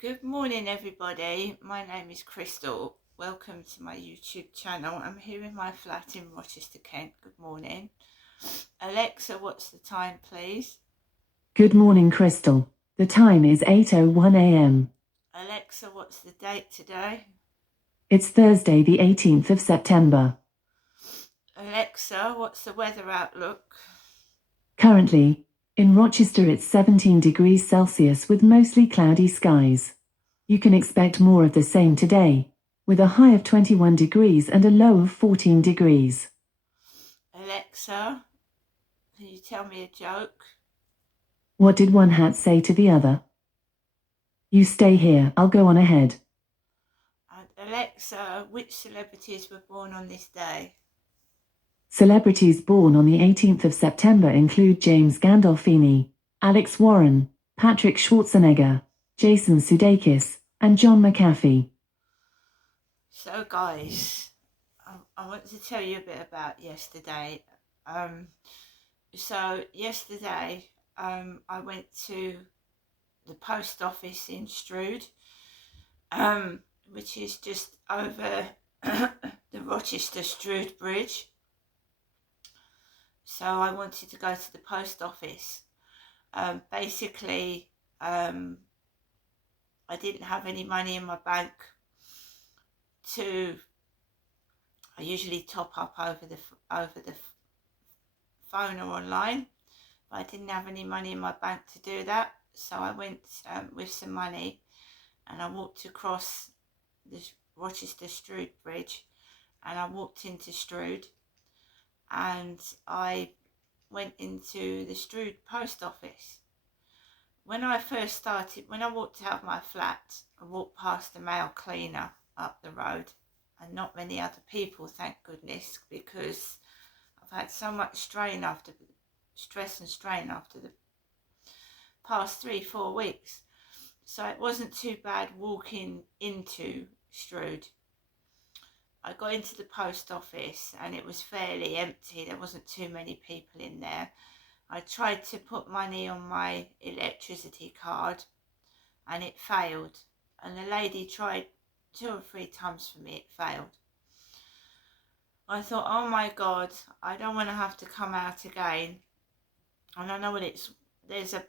Good morning, everybody. My name is Crystal. Welcome to my YouTube channel. I'm here in my flat in Rochester, Kent. Good morning. Alexa, what's the time, please? Good morning, Crystal. The time is 8:01 a.m. Alexa, what's the date today? It's Thursday, the 18th of September. Alexa, what's the weather outlook? Currently, in Rochester it's 17 degrees Celsius with mostly cloudy skies. You can expect more of the same today, with a high of 21 degrees and a low of 14 degrees. Alexa, can you tell me a joke? What did one hat say to the other? You stay here, I'll go on ahead. And Alexa, which celebrities were born on this day? Celebrities born on the 18th of September include James Gandolfini, Alex Warren, Patrick Schwarzenegger, Jason Sudeikis, and John McAfee. So, guys, I want to tell you a bit about yesterday. So yesterday, I went to the post office in Strood, which is just over the Rochester Strood Bridge. So I wanted to go to the post office. Basically, I didn't have any money in my bank I usually top up over the phone or online, but I didn't have any money in my bank to do that. So I went with some money, and I walked across the Rochester Strood Bridge, and I walked into Strood, and I went into the Strood post office. When I walked out of my flat, I walked past the mail cleaner up the road, and not many other people, thank goodness, because I've had so much stress and strain after the past 3-4 weeks. So it wasn't too bad walking into Strood. I got into the post office and it was fairly empty. There wasn't too many people in there. I tried to put money on my electricity card and it failed. And the lady tried 2 or 3 times for me, it failed. I thought, oh my God, I don't want to have to come out again. And I know there's a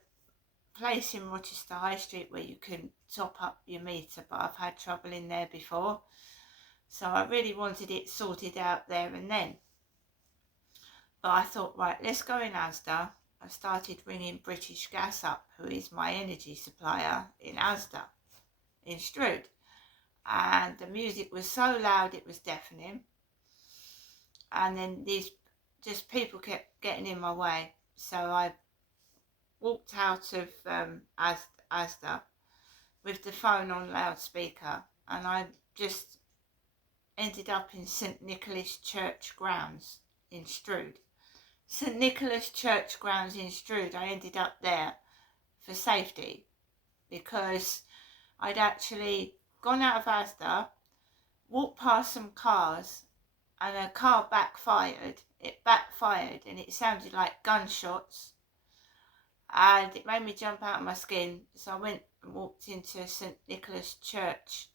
place in Rochester High Street where you can top up your meter, but I've had trouble in there before. So I really wanted it sorted out there and then. But I thought, right, let's go in Asda. I started ringing British Gas up, who is my energy supplier in Asda, in Strood. And the music was so loud it was deafening. And then people kept getting in my way. So I walked out of Asda with the phone on loudspeaker, and I just ended up in St Nicholas Church grounds in Strood. St Nicholas Church grounds in Strood, I ended up there for safety because I'd actually gone out of Asda, walked past some cars, and a car backfired. It backfired and it sounded like gunshots, and it made me jump out of my skin. So I went and walked into St Nicholas Church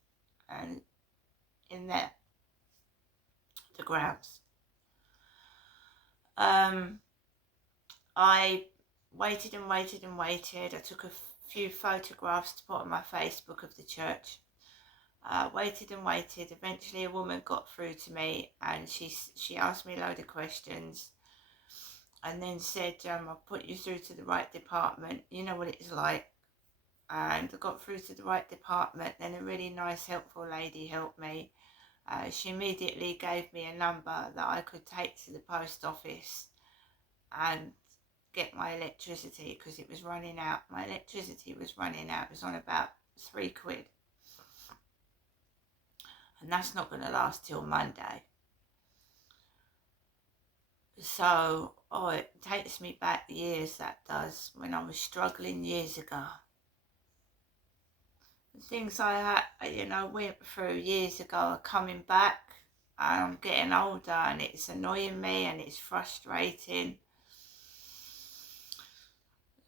and in there, the grounds. I waited and waited and waited. I took a few photographs to put on my Facebook of the church. Waited and waited. Eventually a woman got through to me and she asked me a load of questions and then said, I'll put you through to the right department. You know what it's like. And I got through to the right department. Then a really nice, helpful lady helped me. She immediately gave me a number that I could take to the post office and get my electricity because it was running out. My electricity was running out. It was on about £3. And that's not going to last till Monday. So, it takes me back years, that does, when I was struggling years ago. The things I went through years ago are coming back. I'm getting older and it's annoying me and it's frustrating.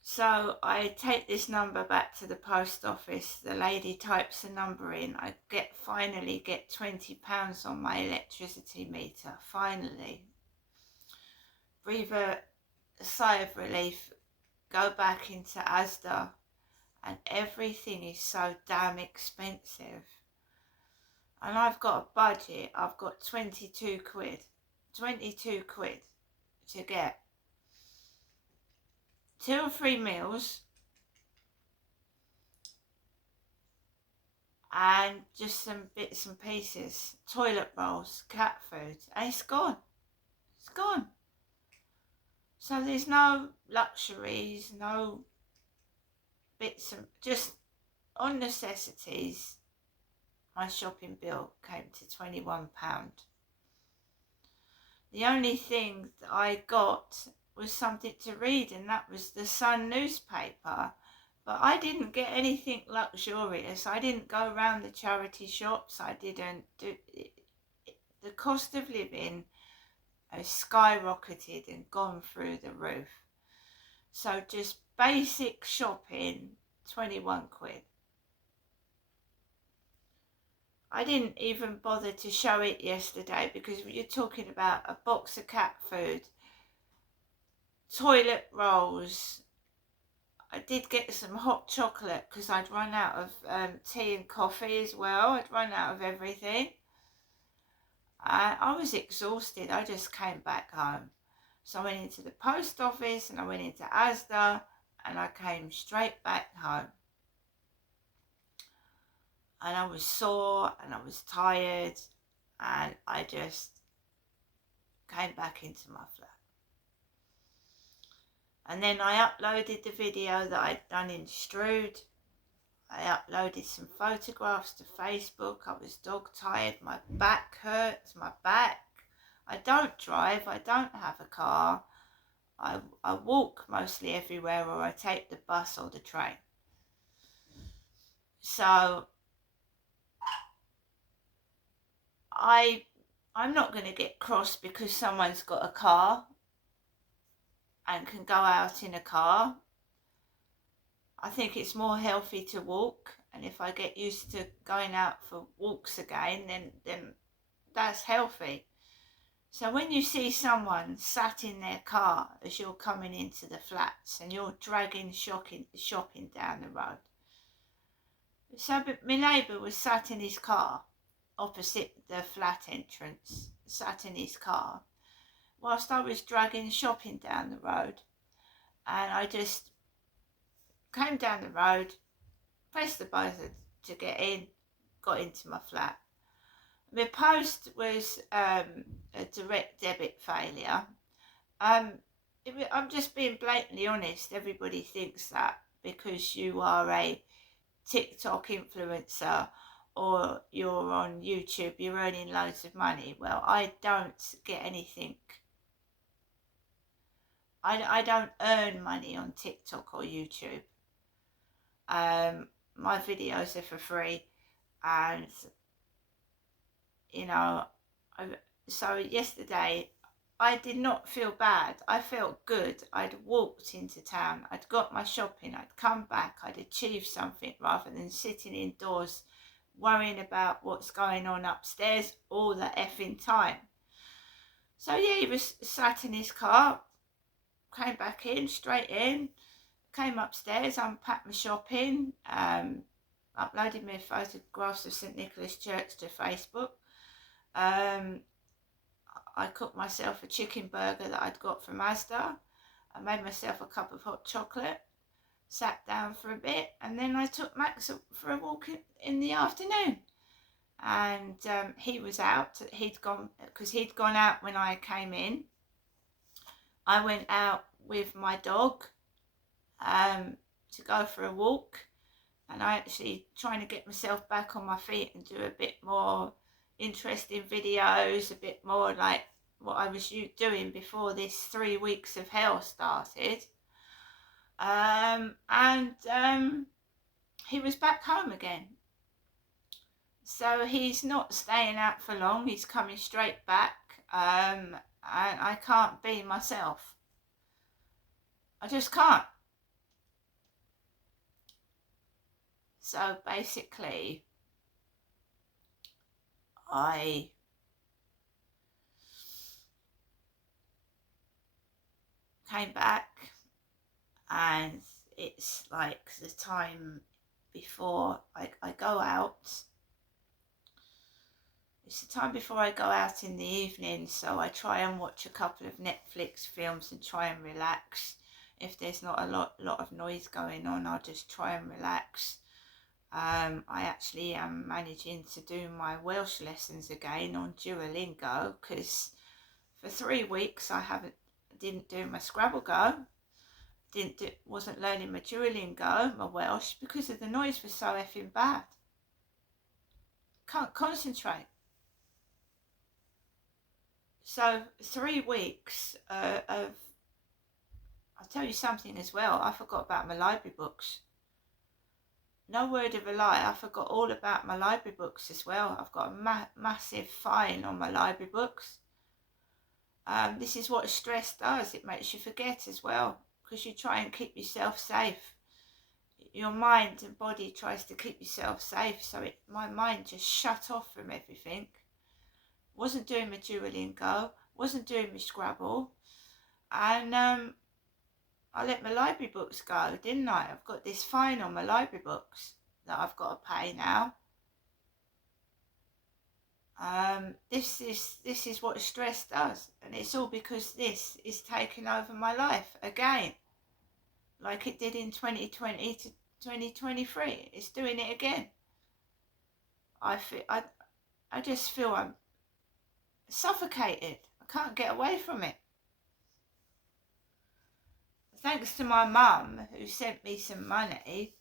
So I take this number back to the post office. The lady types the number in. I finally get £20 on my electricity meter. Finally. Breathe a sigh of relief. Go back into Asda, and everything is so damn expensive. And I've got a budget. I've got 22 quid. 22 quid to get 2 or 3 meals and just some bits and pieces, toilet rolls, cat food, and it's gone. It's gone. So there's no luxuries, no bits and just on necessities. My shopping bill came to £21. The only thing that I got was something to read, and that was the Sun newspaper. But I didn't get anything luxurious. I didn't go around the charity shops. I didn't do the cost of living has skyrocketed and gone through the roof. So just basic shopping, 21 quid. I didn't even bother to show it yesterday because you're talking about a box of cat food, toilet rolls. I did get some hot chocolate because I'd run out of tea and coffee as well. I'd run out of everything. I was exhausted. I just came back home. So I went into the post office and I went into Asda and I came straight back home. And I was sore and I was tired and I just came back into my flat. And then I uploaded the video that I'd done in Strood. I uploaded some photographs to Facebook. I was dog tired, my back hurts, my back. I don't drive, I don't have a car. I walk mostly everywhere, or I take the bus or the train. So I'm not going to get cross because someone's got a car and can go out in a car. I think it's more healthy to walk, and if I get used to going out for walks again, then that's healthy. So when you see someone sat in their car as you're coming into the flats and you're dragging shopping down the road. So my neighbour was sat in his car opposite the flat entrance, sat in his car, whilst I was dragging shopping down the road. And I just came down the road, pressed the button to get in, got into my flat. My post was a direct debit failure. I'm just being blatantly honest. Everybody thinks that because you are a TikTok influencer or you're on YouTube, you're earning loads of money. Well, I don't get anything. I don't earn money on TikTok or YouTube. My videos are for free, and so yesterday I did not feel bad. I felt good. I'd walked into town, I'd got my shopping, I'd come back, I'd achieved something rather than sitting indoors worrying about what's going on upstairs all the effing time. So yeah, he was sat in his car, came back in, straight in, came upstairs, unpacked my shopping, uploaded my photographs of St Nicholas Church to Facebook. I cooked myself a chicken burger that I'd got from Asda. I made myself a cup of hot chocolate, sat down for a bit, and then I took Max for a walk in the afternoon. And he was out. He'd gone out when I came in. I went out with my dog to go for a walk, and I actually trying to get myself back on my feet and do a bit more interesting videos, a bit more like what I was doing before this 3 weeks of hell started. He was back home again. So he's not staying out for long, he's coming straight back, and I can't be myself. I just can't. So basically, I came back, and it's like the time before I go out. It's the time before I go out in the evening, so I try and watch a couple of Netflix films and try and relax. If there's not a lot of noise going on, I'll just try and relax. I actually am managing to do my Welsh lessons again on Duolingo, because for 3 weeks I didn't do my Scrabble Go, wasn't learning my Duolingo, my Welsh, because of the noise was so effing bad. Can't concentrate. So 3 weeks of, I'll tell you something as well, I forgot about my library books. No word of a lie, I forgot all about my library books as well. I've got a massive fine on my library books. This is what stress does, it makes you forget as well, because you try and keep yourself safe. Your mind and body tries to keep yourself safe, so my mind just shut off from everything. Wasn't doing my Duolingo, wasn't doing my Scrabble, and I let my library books go, didn't I? I've got this fine on my library books that I've got to pay now. This is what stress does, and it's all because this is taking over my life again, like it did in 2020 to 2023. It's doing it again. I just feel I'm suffocated. I can't get away from it. Thanks to my mum, who sent me some money,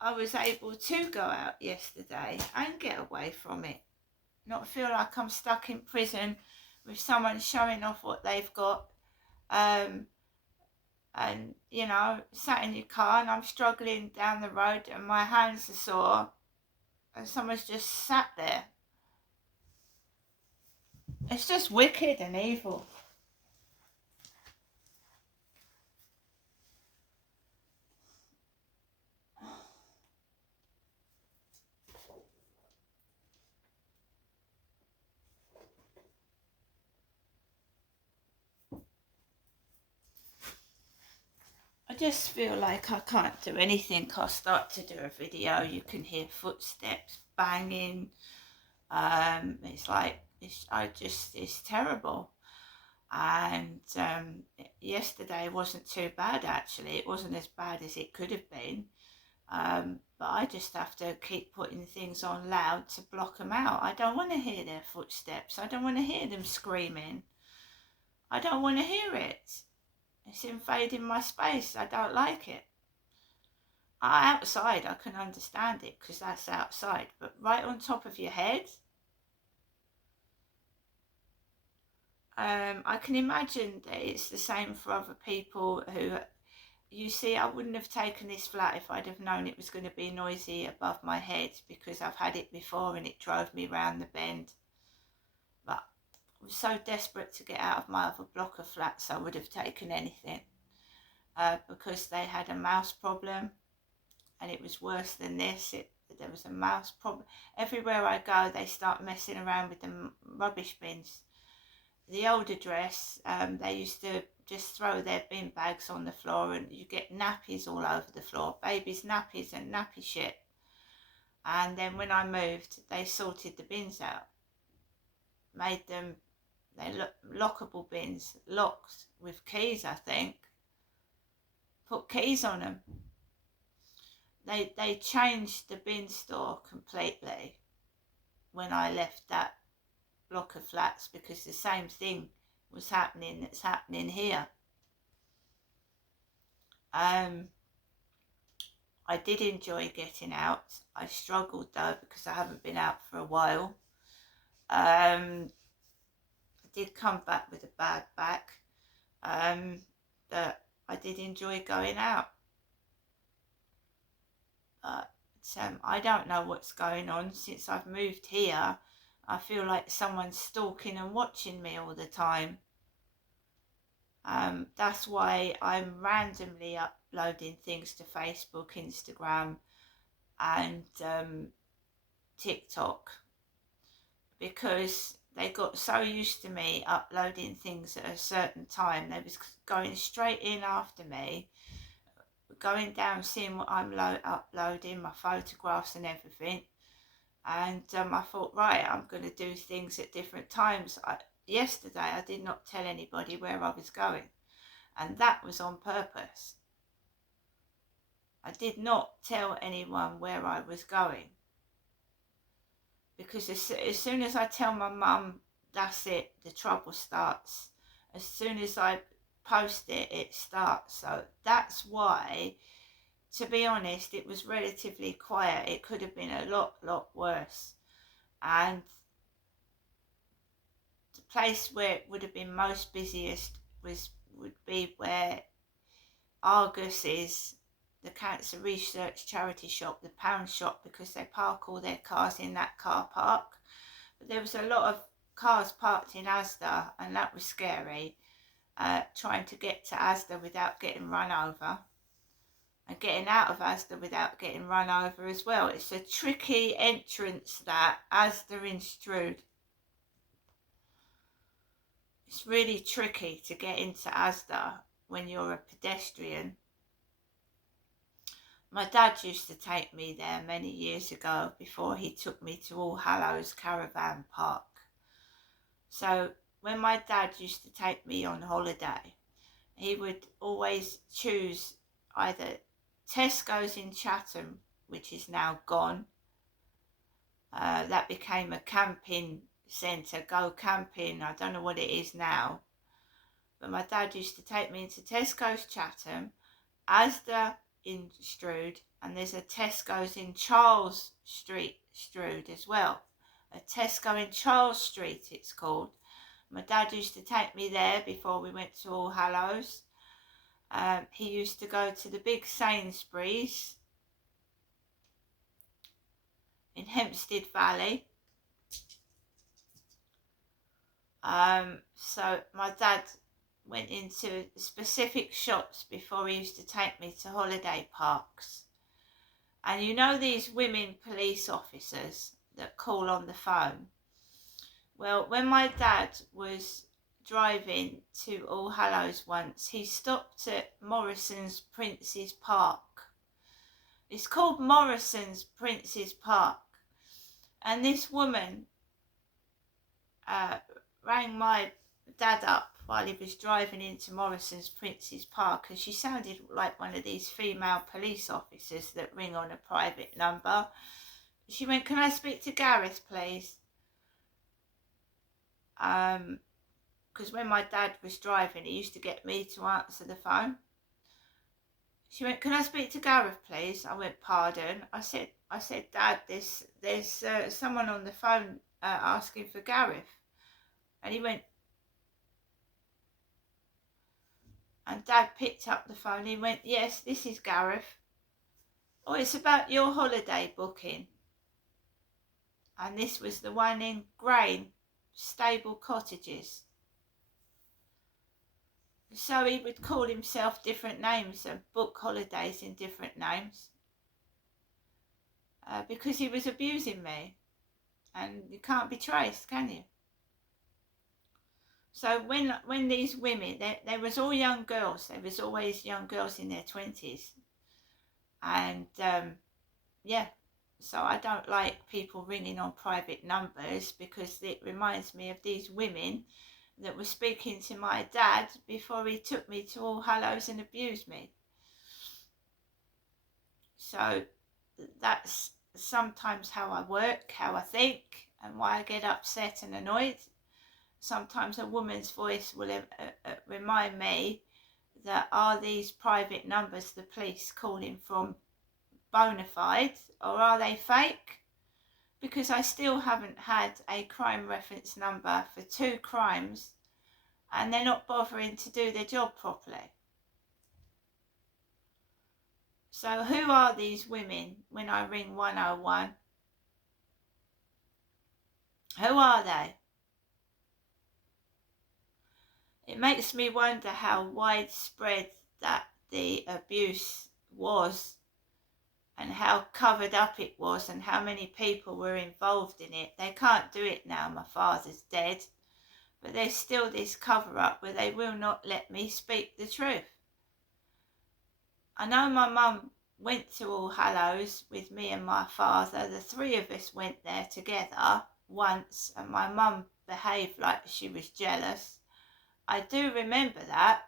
I was able to go out yesterday and get away from it. Not feel like I'm stuck in prison with someone showing off what they've got, and you know, sat in your car and I'm struggling down the road and my hands are sore and someone's just sat there. It's just wicked and evil. I just feel like I can't do anything. I'll start to do a video, you can hear footsteps banging. It's like, it's terrible. And yesterday wasn't too bad, actually. It wasn't as bad as it could have been. But I just have to keep putting things on loud to block them out. I don't want to hear their footsteps. I don't want to hear them screaming. I don't want to hear it. It's invading my space. I don't like it. Outside, I can understand it because that's outside. But right on top of your head, I can imagine that it's the same for other people who, you see, I wouldn't have taken this flat if I'd have known it was going to be noisy above my head, because I've had it before and it drove me round the bend. But I was so desperate to get out of my other block of flats, I would have taken anything, because they had a mouse problem and it was worse than this. There was a mouse problem. Everywhere I go, they start messing around with the rubbish bins. The old address, they used to just throw their bin bags on the floor and you get nappies all over the floor, babies' nappies and nappy shit. And then when I moved, they sorted the bins out, made them, lockable bins, locked with keys, I think, put keys on them. They changed the bin store completely when I left that block of flats, because the same thing was happening that's happening here. I did enjoy getting out. I struggled though because I haven't been out for a while. I did come back with a bad back, but I did enjoy going out. But I don't know what's going on since I've moved here. I feel like someone's stalking and watching me all the time. That's why I'm randomly uploading things to Facebook, Instagram, and TikTok, because they got so used to me uploading things at a certain time. They was going straight in after me, going down, seeing what I'm uploading, my photographs and everything. And I thought, right, I'm going to do things at different times. Yesterday, I did not tell anybody where I was going, and that was on purpose. I did not tell anyone where I was going, because as soon as I tell my mum, that's it, the trouble starts. As soon as I post it, it starts. So that's why, to be honest, it was relatively quiet. It could have been a lot worse. And the place where it would have been most busiest would be where Argus is, the cancer research charity shop, the pound shop, because they park all their cars in that car park. But there was a lot of cars parked in Asda, and that was scary, trying to get to Asda without getting run over, and getting out of Asda without getting run over as well. It's a tricky entrance, that Asda in Strood. It's really tricky to get into Asda when you're a pedestrian. My dad used to take me there many years ago, before he took me to All Hallows Caravan Park. So when my dad used to take me on holiday, he would always choose either Tesco's in Chatham, which is now gone. That became a camping centre, Go Camping. I don't know what it is now. But my dad used to take me into Tesco's Chatham, Asda in Strood, and there's a Tesco's in Charles Street, Strood as well. A Tesco in Charles Street, it's called. My dad used to take me there before we went to All Hallows. He used to go to the big Sainsbury's in Hempstead Valley. So my dad went into specific shops before he used to take me to holiday parks. And you know these women police officers that call on the phone? Well, when my dad was driving to All Hallows once, he stopped at Morrison's Prince's Park. It's called Morrison's Prince's Park. And this woman rang my dad up while he was driving into Morrison's Prince's Park, and she sounded like one of these female police officers that ring on a private number. She went, "Can I speak to Gareth, please?" Because when my dad was driving, he used to get me to answer the phone. She went, "Can I speak to Gareth, please?" I went, "Pardon?" I said, "Dad, there's someone on the phone asking for Gareth." And he went, and Dad picked up the phone. He went, "Yes, this is Gareth. Oh, it's about your holiday booking." And this was the one in Grain, Stable Cottages. So he would call himself different names and book holidays in different names, because he was abusing me, and you can't be traced, can you? So when these women, there was all young girls. There was always young girls in their 20s. And yeah, so I don't like people ringing on private numbers, because it reminds me of these women that were speaking to my dad before he took me to All Hallows and abused me. So that's sometimes how I work, how I think, and why I get upset and annoyed. Sometimes a woman's voice will remind me that, are these private numbers the police calling from bona fide, or are they fake? Because I still haven't had a crime reference number for 2 crimes, and they're not bothering to do their job properly. So who are these women when I ring 101? Who are they? It makes me wonder how widespread that the abuse was and how covered up it was and how many people were involved in it. They can't do it now, my father's dead, but there's still this cover up where they will not let me speak the truth. I know my mum went to All Hallows with me and my father. The three of us went there together once, and my mum behaved like she was jealous. I do remember that.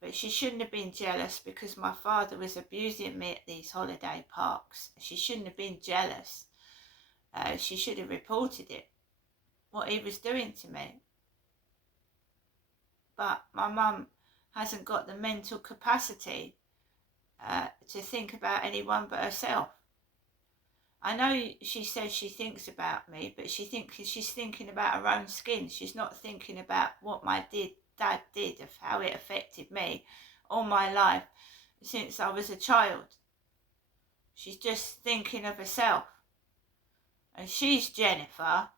But she shouldn't have been jealous because my father was abusing me at these holiday parks. She shouldn't have been jealous. She should have reported it, what he was doing to me. But my mum hasn't got the mental capacity to think about anyone but herself. I know she says she thinks about me, but she's thinking about her own skin. She's not thinking about what my dad did, of how it affected me all my life since I was a child. She's just thinking of herself. And she's Jennifer.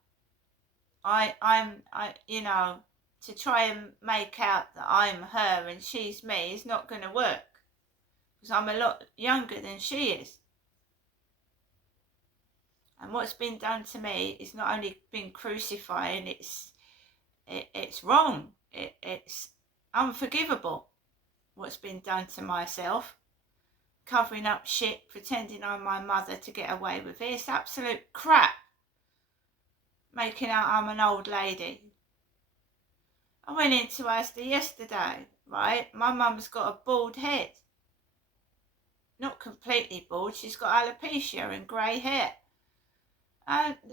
I'm you know, to try and make out that I'm her and she's me is not going to work, because I'm a lot younger than she is. And what's been done to me is not only been crucifying, it's wrong. It's unforgivable what's been done to myself. Covering up shit, pretending I'm my mother to get away with it. It's absolute crap. Making out I'm an old lady. I went into Asda yesterday, right? My mum's got a bald head. Not completely bald, she's got alopecia and grey hair.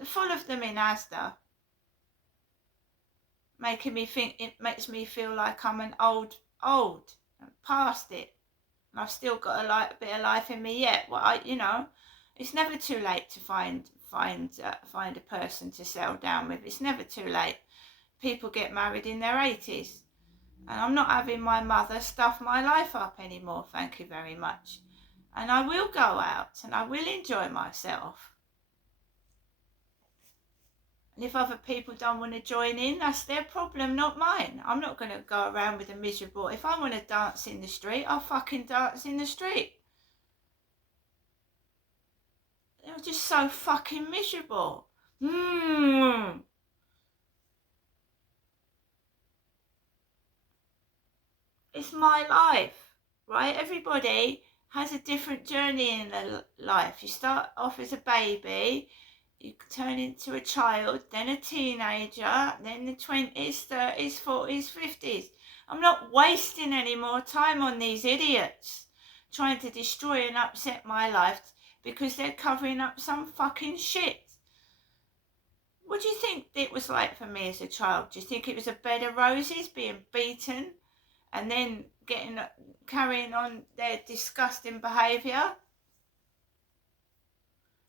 Full of them in Asda. It makes me feel like I'm an old, and past it. And I've still got a bit of life in me yet. Well, it's never too late to find a person to settle down with. It's never too late. People get married in their 80s. And I'm not having my mother stuff my life up anymore, thank you very much. And I will go out and I will enjoy myself. And if other people don't want to join in, that's their problem, not mine. I'm not going to go around with a miserable... If I want to dance in the street, I'll fucking dance in the street. They're just so fucking miserable. It's my life, right? Everybody has a different journey in their life. You start off as a baby, you turn into a child, then a teenager, then the 20s, 30s, 40s, 50s. I'm not wasting any more time on these idiots trying to destroy and upset my life because they're covering up some fucking shit. What do you think it was like for me as a child? Do you think it was a bed of roses, being beaten and then carrying on their disgusting behaviour?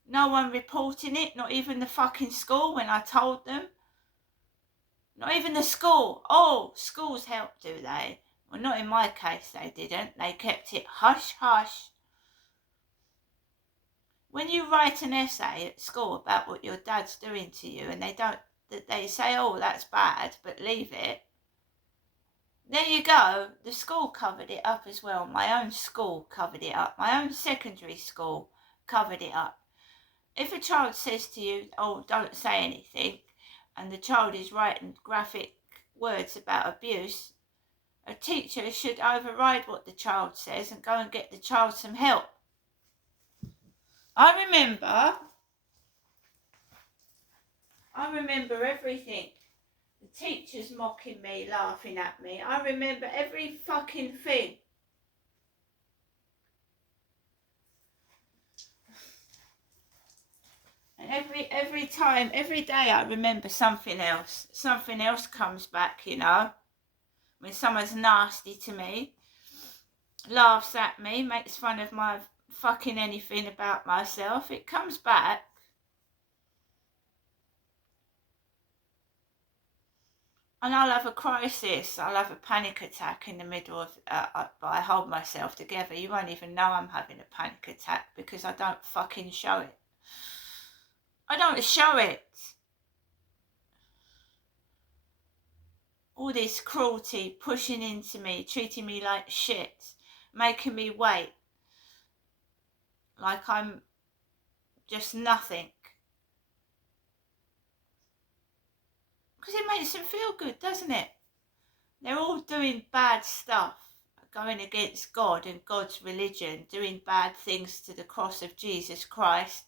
No one reporting it, not even the fucking school when I told them. Not even the school. Oh, schools help, do they? Well, not in my case, they didn't. They kept it hush, hush. When you write an essay at school about what your dad's doing to you and they say, oh, that's bad, but leave it. There you go. The school covered it up as well. My own school covered it up. My own secondary school covered it up. If a child says to you, oh, don't say anything, and the child is writing graphic words about abuse, a teacher should override what the child says and go and get the child some help. I remember everything. The teachers mocking me, laughing at me. I remember every fucking thing. And every time, every day I remember something else. Something else comes back, when someone's nasty to me, laughs at me, makes fun of my fucking anything about myself, it comes back. And I'll have a crisis, I'll have a panic attack in the middle of, but I hold myself together. You won't even know I'm having a panic attack because I don't fucking show it. I don't show it. All this cruelty pushing into me, treating me like shit, making me wait like I'm just nothing. Because it makes them feel good, doesn't it? They're all doing bad stuff, going against God and God's religion, doing bad things to the cross of Jesus Christ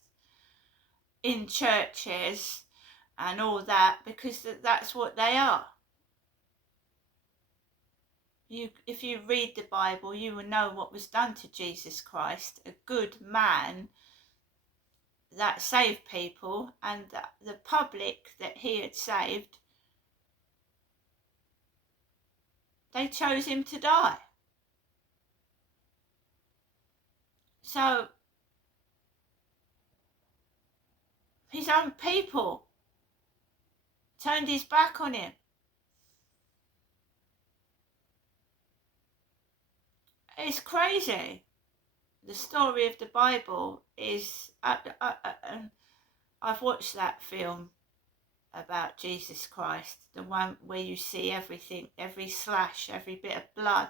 in churches and all that, because that's what they are. If you read the Bible, you will know what was done to Jesus Christ, a good man that saved people, and the public that he had saved, they chose him to die. So his own people turned his back on him. It's crazy. The story of the Bible is, I've watched that film about Jesus Christ, the one where you see everything, every slash, every bit of blood,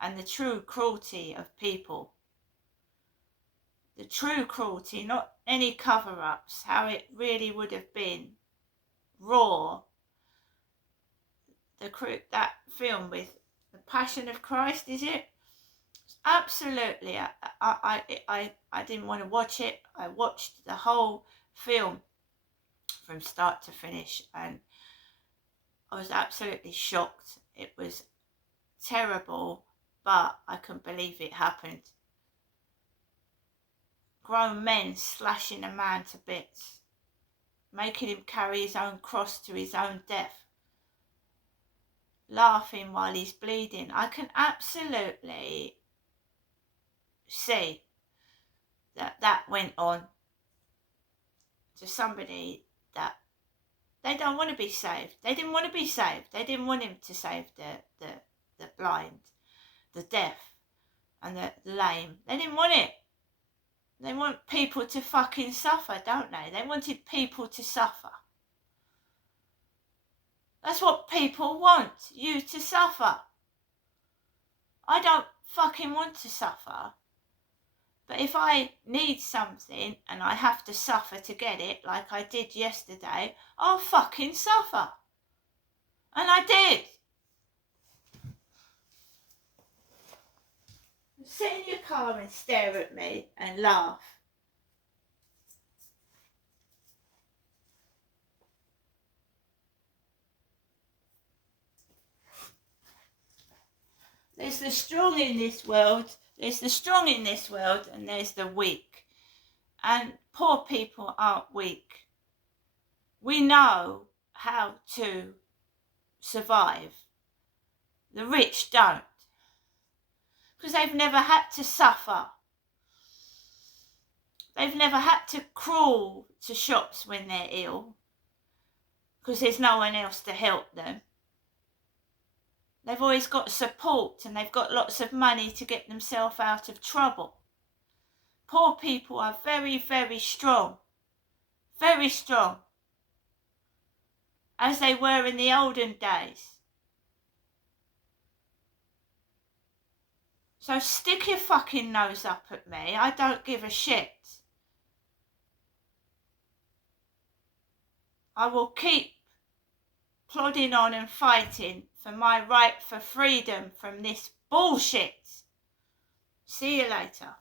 and the true cruelty of people. The true cruelty, not any cover-ups, how it really would have been, raw. That film with The Passion of Christ, is it? Absolutely. I didn't want to watch it. I watched the whole film from start to finish, and I was absolutely shocked. It was terrible, but I couldn't believe it happened. Grown men slashing a man to bits, making him carry his own cross to his own death, laughing while he's bleeding. I can absolutely see that went on to somebody that they don't want to be saved. They didn't want to be saved. They didn't want him to save the blind, the deaf, and the lame. They didn't want it. They want people to fucking suffer, don't they? They wanted people to suffer. That's what people want, you to suffer. I don't fucking want to suffer. But if I need something and I have to suffer to get it, like I did yesterday, I'll fucking suffer. And I did. Sit in your car and stare at me and laugh. There's the strong in this world. There's the strong in this world, and there's the weak. And poor people aren't weak. We know how to survive. The rich don't. Because they've never had to suffer. They've never had to crawl to shops when they're ill, because there's no one else to help them. They've always got support, and they've got lots of money to get themselves out of trouble. Poor people are very, very strong. Very strong. As they were in the olden days. So stick your fucking nose up at me. I don't give a shit. I will keep plodding on and fighting for my right for freedom from this bullshit. See you later.